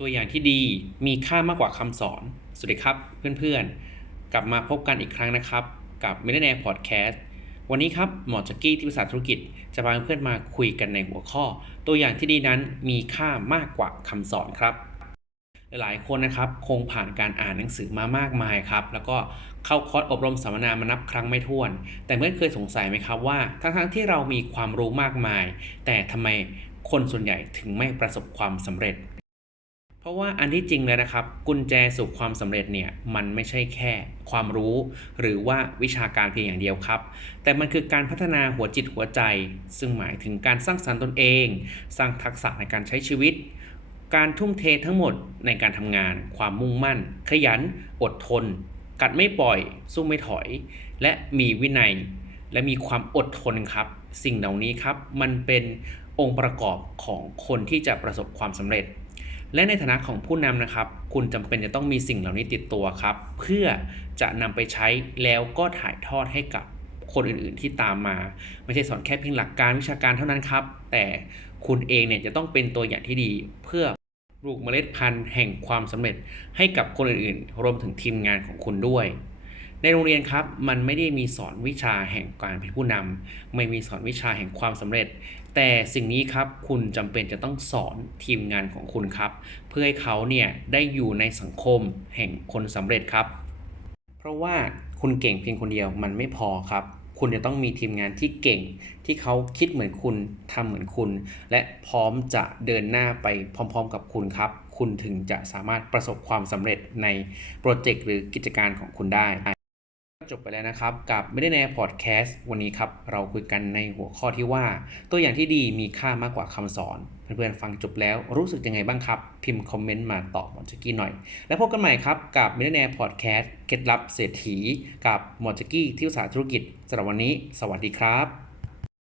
ตัวอย่างที่ดีมีค่ามากกว่าคำสอน สวัสดีครับเพื่อนๆ กลับมาพบกันอีกครั้งนะครับ กับ m i l l i o n a i r e Podcast วันนี้ครับหมอจักกี้ที่ปรึกษาธุรกิจ จะพาเพื่อนมาคุยกันในหัวข้อ ตัวอย่างที่ดีนั้นมีค่ามากกว่าคำสอนครับ หลายๆคนนะครับคงผ่านการอ่านหนังสือมามากมายครับ แล้วก็เข้าคอร์สอบรมสัมมนามานับครั้งไม่ถ้วน แต่เมื่อนเคยสงสัยไหมครับว่าทั้งๆที่เรามีความรู้มากมาย แต่ทำไมคนส่วนใหญ่ถึงไม่ประสบความสำเร็จ ราะว่าอันที่จริงเลยนะครับ กุญแจสู่ความสำเร็จเนี่ยมันไม่ใช่แค่ความรู้ หรือว่าวิชาการเพียงอย่างเดียวครับ แต่มันคือการพัฒนาหัวจิตหัวใจ ซึ่งหมายถึงการสร้างสรรค์ตนเอง สร้างทักษะในการใช้ชีวิต การทุ่มเททั้งหมดในการทำงาน ความมุ่งมั่น ขยัน อดทน กัดไม่ปล่อย สู้ไม่ถอย และมีวินัย และมีความอดทนครับ สิ่งเหล่านี้ครับ มันเป็นองค์ประกอบของคนที่จะประสบความสำเร็จ และในฐานะของผู้นำนะครับ คุณจำเป็นจะต้องมีสิ่งเหล่านี้ติดตัวครับ เพื่อจะนำไปใช้แล้วก็ถ่ายทอดให้กับคนอื่นๆที่ตามมา ไม่ใช่สอนแค่เพียงหลักการวิชาการเท่านั้นครับ แต่คุณเองเนี่ยจะต้องเป็นตัวอย่างที่ดีเพื่อปลูกเมล็ดพันธุ์แห่งความสำเร็จให้กับคนอื่นๆ รวมถึงทีมงานของคุณด้วย ในโรงเรียนครับมันไม่ได้มีสอนวิชาแห่งการเป็นผู้นำไม่มีสอนวิชาแห่งความสำเร็จ แต่สิ่งนี้ครับคุณจำเป็นจะต้องสอนทีมงานของคุณครับ เพื่อให้เขาเนี่ยได้อยู่ในสังคมแห่งคนสำเร็จครับ เพราะว่าคุณเก่งเพียงคนเดียวมันไม่พอครับ คุณจะต้องมีทีมงานที่เก่ง ที่เขาคิดเหมือนคุณทำเหมือนคุณ และพร้อมจะเดินหน้าไปพร้อม ๆ กับคุณครับ คุณถึงจะสามารถประสบความสำเร็จในโปรเจกต์หรือกิจการของคุณได้ จบไปแล้วนะครับ กับไม่ได้แนพอดแคสต์วันนี้ครับ เราคุยกันในหัวข้อที่ว่า ตัวอย่างที่ดีมีค่ามากกว่าคำสอน เพื่อนๆฟังจบแล้วรู้สึกยังไงบ้างครับ พิมพ์คอมเมนต์มาตอบมอจักกี้หน่อย แล้วพบกันใหม่ครับ กับไม่ได้แนพอดแคสต์เคล็ดลับเศรษฐี กับมอจักกี้ที่ภาษาธุรกิจสำหรับวันนี้ สวัสดีครับ